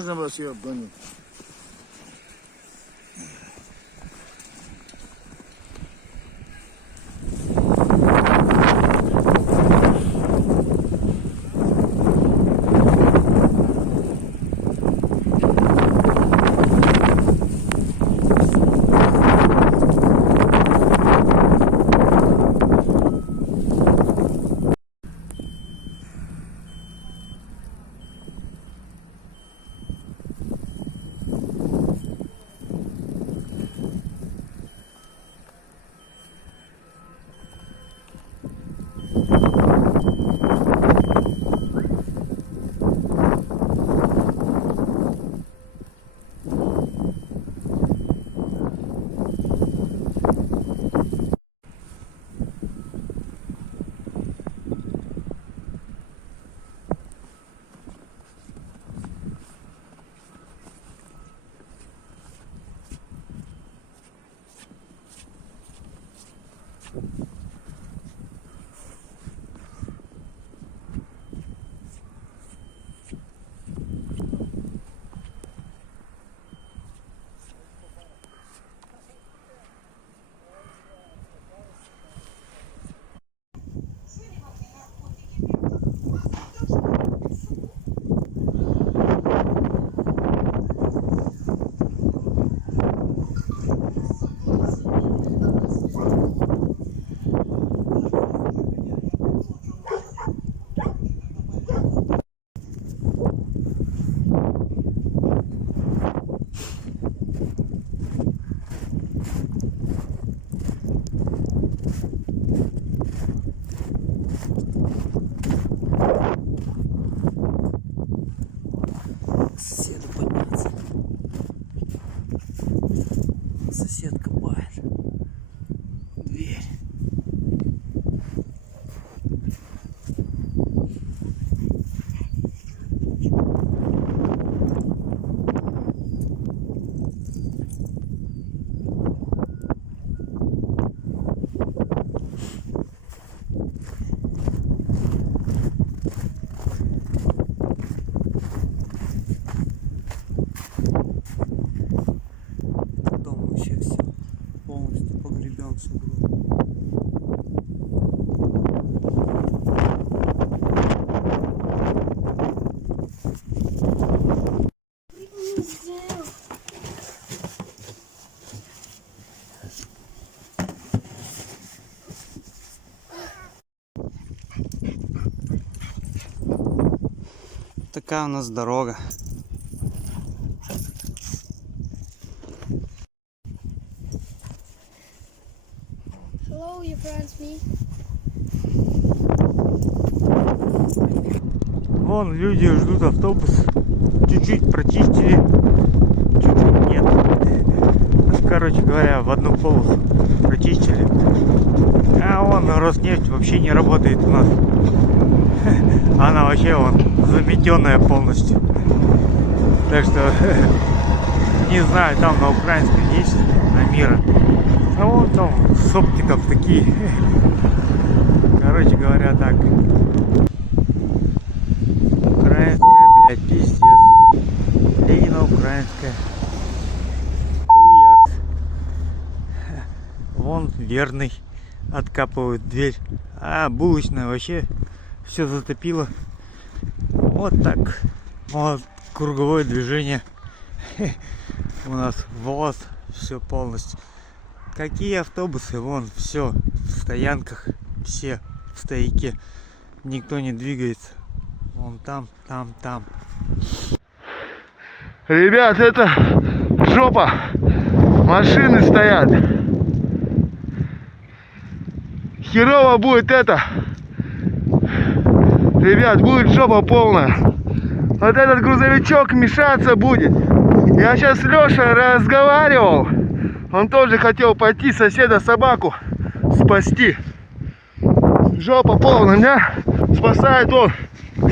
Можно вас ее обгонять? Соседу подняться. Сосед копает дверь. Дом вообще все полностью погребен с углом. Такая у нас дорога. Hello, your friends, me. Вон люди ждут автобус. Чуть-чуть прочистили, чуть-чуть нет. Короче говоря, в одну полосу прочистили. А вон Роснефть вообще не работает у нас. Она вообще вон заметенная полностью. Так что не знаю, там на украинской есть, на Мира. А вон там сопки там такие. Короче говоря, так. Украинская, блядь, пиздец. Ленина украинская. Хуяк. Вон верный. Откапывают дверь. А булочная вообще все затопило. Вот так. Вот круговое движение. У нас ВОЗ. Все полностью. Какие автобусы? Вон все в стоянках. Все в стояке. Никто не двигается. Вон там, там, там. Ребят, это жопа. Машины стоят. Херово будет это. Ребят, будет жопа полная. Вот этот грузовичок мешаться будет. Я сейчас с Лешей разговаривал. Он тоже хотел пойти соседа собаку спасти. Жопа полная. Меня спасает он.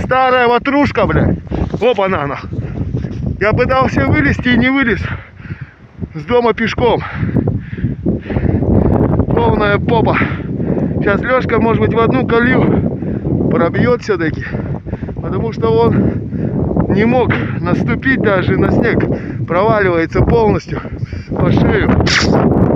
Старая ватрушка, блядь. Опа, она. Я пытался вылезти и не вылез. С дома пешком. Полная попа. Сейчас Лешка, может быть, в одну колью пробьет все-таки. потому что он не мог наступить даже на снег, проваливается полностью по шею.